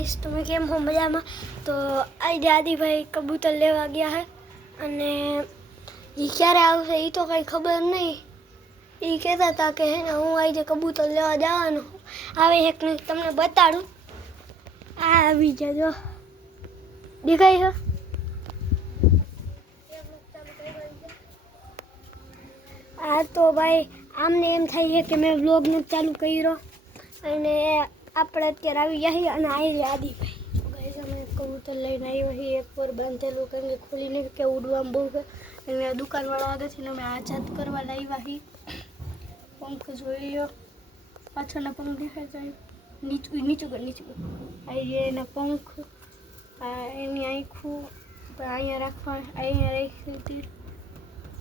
Guys તમે કેમ હો મજામાં? તો આજે આદિભાઈ કબૂતર લેવા ગયા હે અને એ ક્યારે આવશે એ તો કંઈ ખબર નહીં. એ કહેતા હતા કે હે ને હું આજે કબૂતર લેવા જવાનો આવે એક ને તમને બતાડું. આ આવી જજો દેખાય છે. આ તો ભાઈ આમને એમ થાય છે કે મેં વ્લોગ નથી ચાલુ કર્યો અને આપણે અત્યારે આવી ગયા અને આવી આદિભાઈ ગાઈસ અમે કબૂતર લઈને આવ્યા છીએ. એક પર બાંધેલું કેમ કે ખોલીને કે ઉડવામાં બહુ છે અને દુકાનવાળા આગળથી અમે આઝાદ કરવા લાવ્યા છીએ. પંખ જોઈ લો, પાછળના પંખ દેખાય જાય, નીચું આવી એના પંખ, એની આંખું અહીંયા રાખવા અહીંયા રાખી હતી.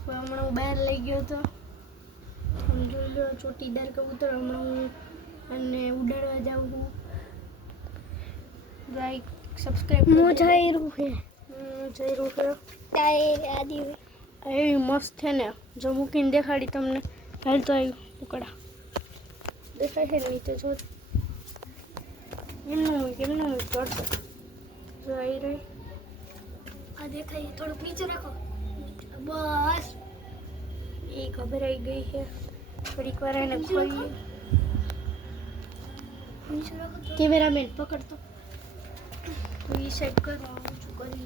હમણાં હું બહાર લઈ ગયો હતો. જોઈ લો ચોટીદાર કબૂતર. હમણાં હું અને ઉડાડવા જાઉં છું. લાઈક સબસ્ક્રાઈબ હું જઈ રહ્યું છે આદિ એવી મસ્ત છે ને. જો મૂકીને દેખાડી તમને. હાલ તો આવી ઉકડા દેખાય છે નીચે જો કેમનું કરતો જો આવી રહી આ દેખાય. થોડુંક નીચે રાખો બસ. એ ગભરાઈ ગઈ છે. થોડીક વાર એને ખોલી. કેમેરામેન પકડતો તો એ સાઈડ કરવા ઓછું કરી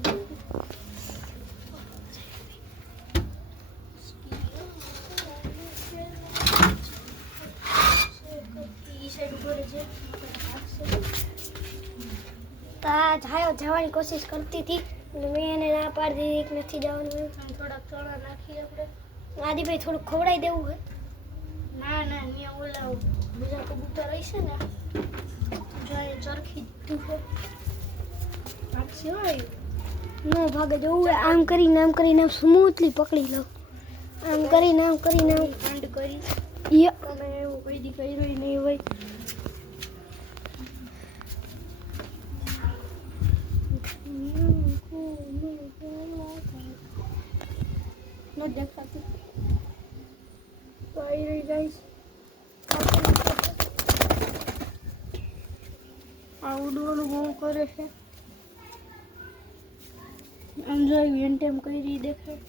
જવાની કોશિશ કરતી હતી મેં એને ના પાડી દીધી કે નથી જવાનું. થોડાક ચોળા નાખી આપણે આદિભાઈ થોડુંક ખવડાવી દેવું હોય. ના ત્યાં ઓલા બીજા કબૂતર હશે ને જો એ ચરખી દીધું છે નો ભાગે જવું આમ કરીને સ્મૂથલી પકડી લો. આમ કરીને કાંડ કરી તમે એવું કોઈ દી કર્યું નહીં હોય. ન દેખાતું તો આવી રહી ગાઈસ. આ ઉડવાનું બહુ કરે છે. આમ જો એમ ટેમ કરી દેખાય.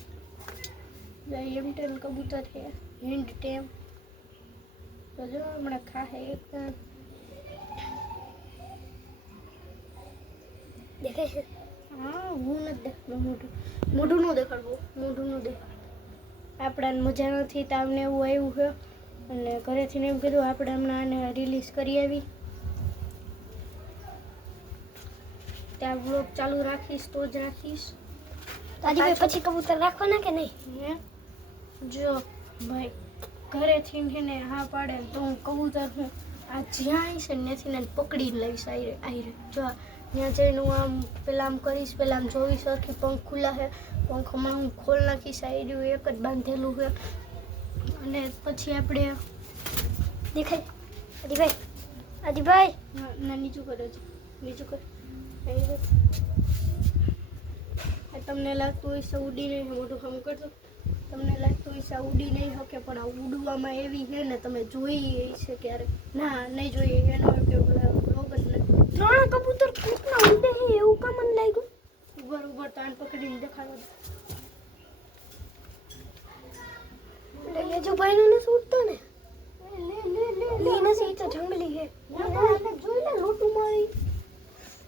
એમ ટેમ કબૂતર છે. હેન્ડ ટેમ તો જો હમણાં ખાહે એક દેખાય છે. હા હું નથી દેખાડું. મોઢું ન દેખાડ. આપણાને મજા નથી તાવને એવું આવ્યું છે અને ઘરેથી એમ કીધું આપણે હમણાં આને રિલીઝ કરી આવી. ત્યાં વ્લોગ ચાલુ રાખીશ તો જ રાખીશ. પછી કબૂતર રાખવાના કે નહીં? હે જો ભાઈ ઘરેથી ને હા પાડે તો હું કબૂતર હું આ જ્યાં છે ને ત્યાંથી પકડીને લઈશ. આઈ જો ત્યાં જઈને હું આમ પેલા આમ કરીશ, પેલા આમ જોઈશ સરખી પંખ ખુલ્લા છે. પંખ હમણાં હું ખોલ નાખીશ. આઈ એક જ બાંધેલું છે અને પછી આપણે દેખાય આદિભાઈ ના નીચું કરો છો નીચું કરો. તમને લાગતું હોય છે ઉડી નહીં મોટું કામ કરતો. તમને લાગતું હોય છે ઉડી નહીં શકે પણ આ ઉડવામાં એવી છે ને તમે જોઈ છે ક્યારેક? ના નહીં જોઈએ. એનો કે બ્લોગ જ નથી. 3 કબૂતર કેટલા ઉડે છે એવું કામ મને લાગ્યું. ઉપર તાણ પકડીને દેખાડો. જો ભાઈ નો ઉડતો ને લે સહી તો જંગલી છે. જોઈ લે લોટું મારી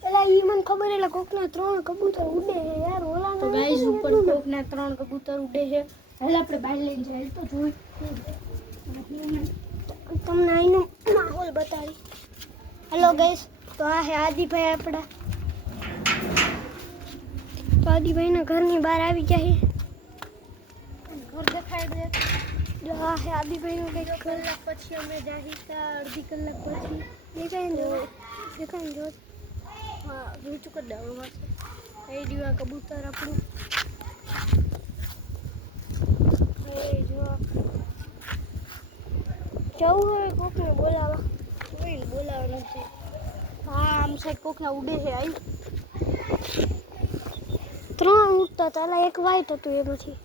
એલા ઈ મને ખબર એલા કોકના 3 કબૂતર ઉડે છે યાર. ઓલા તો ગાઈસ ઉપર કોકના 3 કબૂતર ઉડે છે. હાલ આપણે બહાર લઈને જાય તો જોઈ તમને આઈનો માહોલ બતાવી. હેલો ગાઈસ તો આ હે આદિભાઈ આપણા. તો આદિભાઈના ઘરની બહાર આવી ગયા છે. ઘર દેખાય દે. જો આ હે આદિભાઈનું કંઈક કલાક પછી અમે જાહીતા. અડધી કલાક પછી દેખાય ને જો હા નીચું કરી દેવાનું એ દીવા કબૂતર આપણું. જવું હોય કોકને બોલાવા કોઈ બોલાવા નથી. હા આમ સાઈડ કોકના ઉડે છે. આવી 3 ઉડતા હતા. એક વાઈટ હતું એમાંથી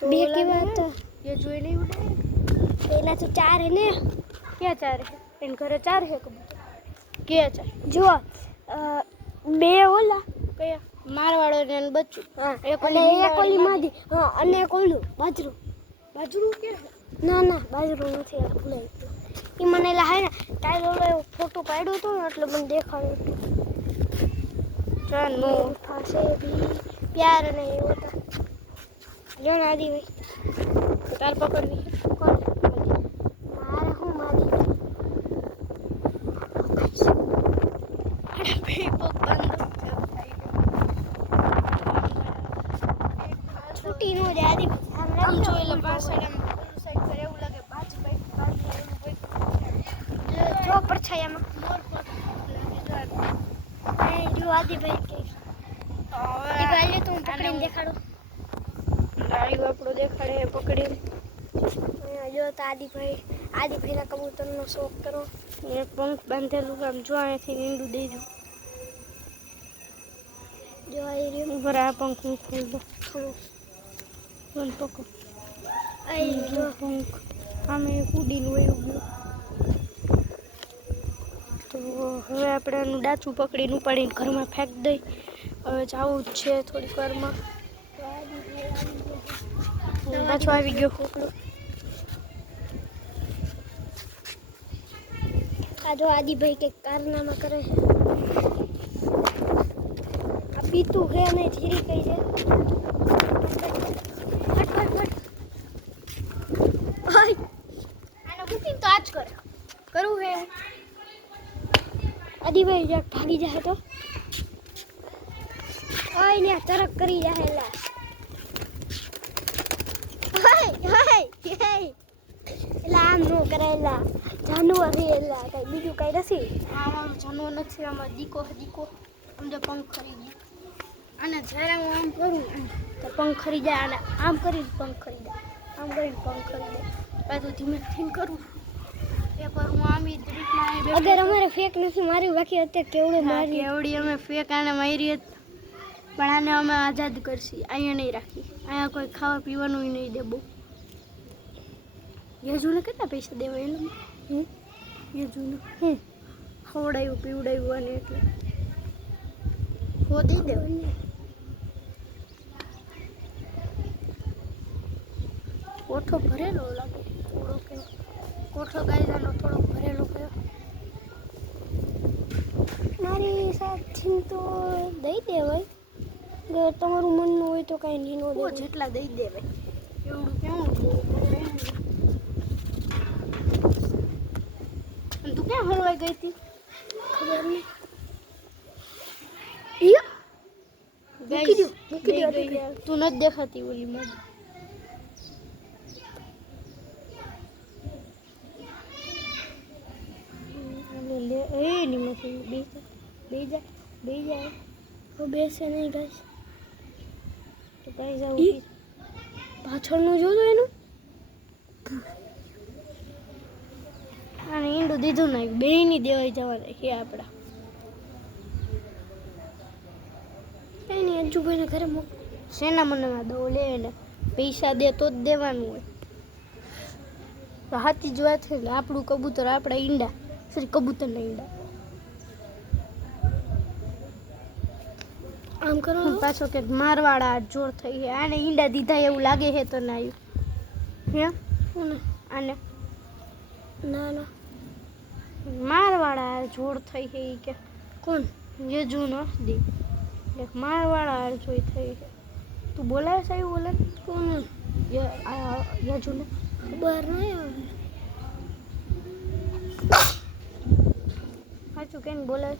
2 કેવા હતા એ જોઈ નહીં ઉડે. પેલા તો 4 હે ને. ક્યાં 4 હે? એને ઘરે 4 હે કબૂતર. ક્યાં 4 જો બે ઓલા કયા મારવાડો ને બચ્ચું હા એક અને ઓલી એક ઓલી માદી હા અને એક ઓલું બાજરું બાજરું કે ના બાજરું નથી આ ભૂલાઈ ગયું એ મને એલા હે ને કાલે ઓલો ફોટો પાડ્યો હતો ને એટલે મને દેખાડ્યો ચાલ નો ફાસે ભી પ્યાર નહીં હોતા જણ આદિ ભાઈ તાર પકડવી કોણ મારે હું માદી છૂટી નો દે આદિ આમ જો એટલે પાછળ આમ ઓલું સાઈડ પર એવું લાગે પાંચ બાઈક પાડી એવું કોઈ જો પડછાયામાં જો આદિભાઈ કે આદિભાઈ તો હું પકડીને દેખાડું ગાડી આપણો દેખાડે પકડી જો તો આદિભાઈના કબૂતરનો શોખ કરો એક પંખ બાંધેલું આમ જો અહીંથી ઈંડું દઈ દઉં જો આવી રહ્યું ઉપર આ પંખ હું ખોલ દઉં થોડું પકડ આવી જો જો પંખ આમે એક ઉડીને વયું ગયું તો હવે આપણે એનું ડાચું પકડીને ઉપાડીને ઘરમાં ફેંક દઈ હવે જવું જ છે થોડીક વારમાં પાછું આવી ગયો કોકડું આ જો આદિભાઈ કે કારનામા કરે છે આ પીતું હે ને ધીરી કઈ છે આને મૂકીને તો આજ કરે કરવું હે આદિભાઈ જરાક ભાગી જાય તો ઓય ને તરક કરી જાય લા એલા આમ નો કરેલા જાનવર હે એલા કઈ બીજું કઈ નથી આ મારું જાનવર નથી આમાં દીકો અંદર પંખ ખરી ગયો અને જ્યારે હું આમ કરું તો પંખ ખરી જાય અને આમ કરીને પંખ ખરી જાય આમ કરીને પંખ ખરી જાય પાછું ધીમે કરું એકવાર હું આમ એ રીતના અગર અમારે ફેક નથી મારી બાકી અત્યારે કેવડો મારી એવડી અમે ફેક આને મારી હતી પણ આને અમે આઝાદ કરશી અહીંયા નહીં રાખી અહીંયા કોઈ ખાવા પીવાનું નહીં દે બહુ યજુને કેટલા પૈસા દેવા એને યજુને ખવડાવ્યું પીવડાવ્યું અને એટલે હો દઈ દેવા કોઠો ભરેલો લાગે થોડો કે કોઠો ગાયદાનો થોડો ભરેલો કયો મારી સાથથી તો દઈ દેવાય જો તમારું મનનું હોય તો કાંઈ નહીં નો દેવાય જેટલા દઈ દેવાય એવડું કેવું તું ક્યાં હલવાઈ ગઈ હતી ખબર નહીં મૂકી દો તું નથી દેખાતી ઓલી માં લે એ ની મશીન બે જાય તો બેસે નહીં ગાઈસ તો કઈ જાવ પાછળનું જોજો એનું અને ઈંડું દીધું ને બે ની દેવાઈ જવાના છે આપડા કઈ નહીં અંજુભાઈને ઘરે મૂક શેના મનમાં દો લે ને પૈસા દે તો જ દેવાનું હોય તો હાથી જ વાત છે ને આપણું કબૂતર આપણા ઈંડા સરી કબૂતરના ઈંડા આમ કરો પાછો કે મારવાડા જોર થઈ છે આને ઈંડા દીધા એવું લાગે છે તો ના આવ્યું હે આને ના મારવાડા જોર થઈ છે ઈ કે કોણ યજુ નો દી એક મારવાડા જોઈ થઈ છે તું બોલાવે છે એવું બોલે કોણ યજુ ને ખબર નહીં આવે સાચું કેમ બોલાવે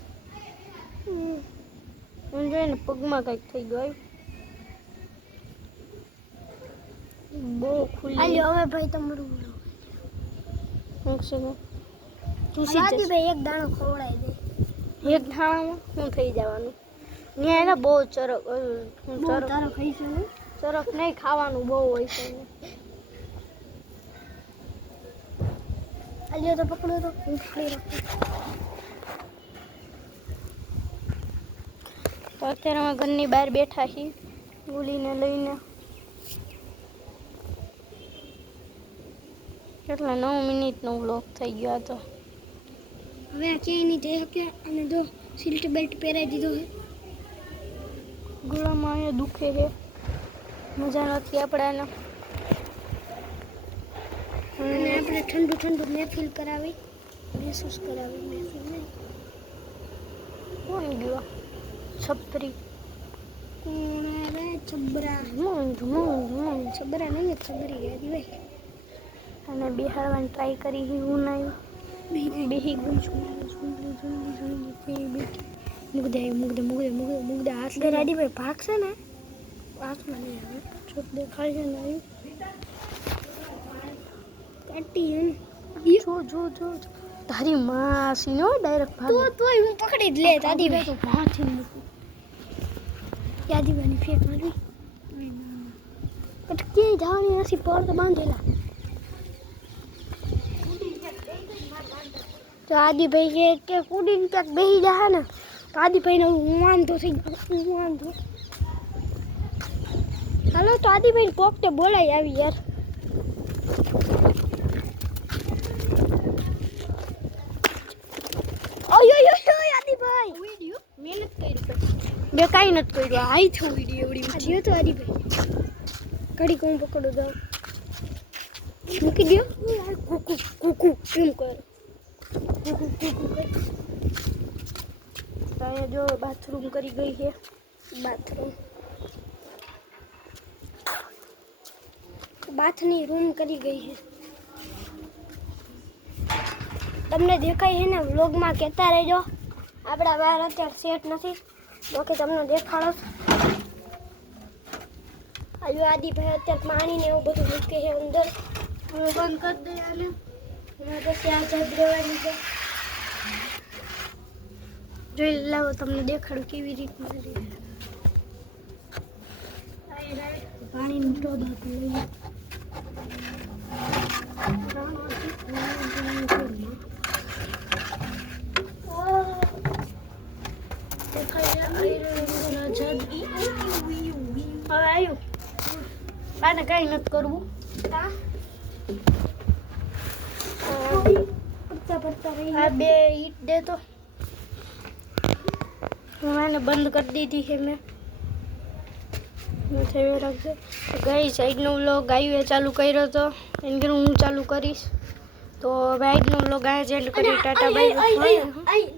હું જોઈને પગમાં કંઈક થઈ ગયું બહુ ખુલ્લી આલ્યો હવે ભાઈ તમારું હું શું તું આદિ ભાઈ એક દાણો ખવડાવી દે એક ધાણામાં શું થઈ જવાનું ત્યાં એને બહુ ચરક તારો ખાઈશું ને ચરક નહીં ખાવાનું બહુ હોય છે આલ્યો તો પકડો તો હું પકડી રાખું તો અત્યારે અમે ઘરની બહાર બેઠા છીએ ગુલીને લઈને કેટલા 9 મિનિટનો વ્લોગ થઈ ગયો હતો હવે ક્યાંય નહીં જઈ શક્યા અને જો સીટ બેલ્ટ પહેરાવી દીધો છે. ગળામાં અહીંયા દુખે છે, મજા નથી આપણે એને. અને આપણે ઠંડુ ઠંડુ મહેફિલ કરાવી, મહેસૂસ કરાવી મહેફિલ નહીં. કોણ ગયો છપરી? કોણ આવે? છબરા. છબરા નહીં, છબરી યાદી ભાઈ. અને બિહારવાની ટ્રાય કરી છે. હું નહીં બેહી ગઈ છું. મુગદે હાથ દે રાદીભાઈ ભાગશે ને હાથમાં નહીં આવે. છોટ દેખાય છે ને આવ્યું. કાટી હે ને. જો જો જો જો. તારી માસી નો ડાયરેક્ટ ભાગ. તોય હું પકડી જ લે દાદીભાઈ. તો માથે મૂકું. દાદીભાઈની ફેક મારવી. પણ ક્યાંય જવાની નથી, પર તો બાંધેલા. તો આદિભાઈ કે કુડીને ક્યાંક બેસી જાય ને તો આદિભાઈને હું વાંધો થઈ ગયો. હું વાંધો. હાલો તો આદિભાઈ કોકને બોલાઈ આવી યાર. આદિભાઈ મહેનત કરી બે કાંઈ નથી કર્યું. હાઈ થયું વિડીયો એવડી જીઓ તો આદિભાઈ ઘડી કોણ પકડો જાવ મૂકી દો. કુકુ કુકુ એમ કરો. કુકુ કુકુ કર. અહીંયા જો બાથરૂમ કરી ગઈ છે. બાથરૂમ બાથની રૂમ કરી ગઈ છે. તમને દેખાય છે ને વ્લોગમાં કહેતા રહેજો. આપણા બહાર અત્યારે સેટ નથી, બાકી તમને દેખાડો. હજુ આદિભાઈ અત્યારે પાણી ને એવું બધું મૂકે છે અંદર. હવે બંધ કરી દે આને. એમાં પછી આ જગ રહેવાની છે. જોઈ લાવો તમને દેખાડું કેવી રીતના છે. પાણીનું ટોબ આપી લઈએ. હવે આવ્યું. બાને કાંઈ નથી કરવું. પડતા પડતા રહી આ બે ઈટ દે તો. હું એને બંધ કરી દીધી છે મેં. થયું રાખજો. ગઈ સાઈડનો વ્લોગ આવ્યો ચાલુ કર્યો હતો એને કે હું ચાલુ કરીશ. તો વાઈડનો વ્લોગ આ એન્ડ કરી. ટાટા બાય.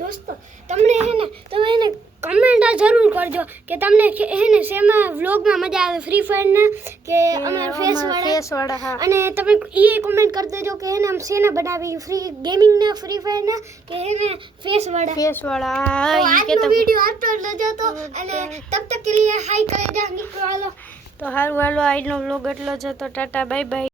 દોસ્તો તમને હે ને તમે એને કમેન્ટ જરૂર કરજો કે તમને હે ને શેમાં વ્લોગમાં મજા આવે, ફ્રી ફાયર ના કે અમાર ફેસ વાળા. હા. અને તમે એ કોમેન્ટ કરી દેજો કે હે ને આમ શેના બનાવી, ફ્રી ગેમિંગ ના, ફ્રી ફાયર ના કે હે ને ફેસ વાળા. હા ઈ કે આજનો વિડિયો આટલો જ લેજો તો અને તબ તક કે લીએ હાઈ કરે જા નીકળો હાલો. તો હારું હાલો આજનો વ્લોગ એટલો જ હતો. Tata bye bye.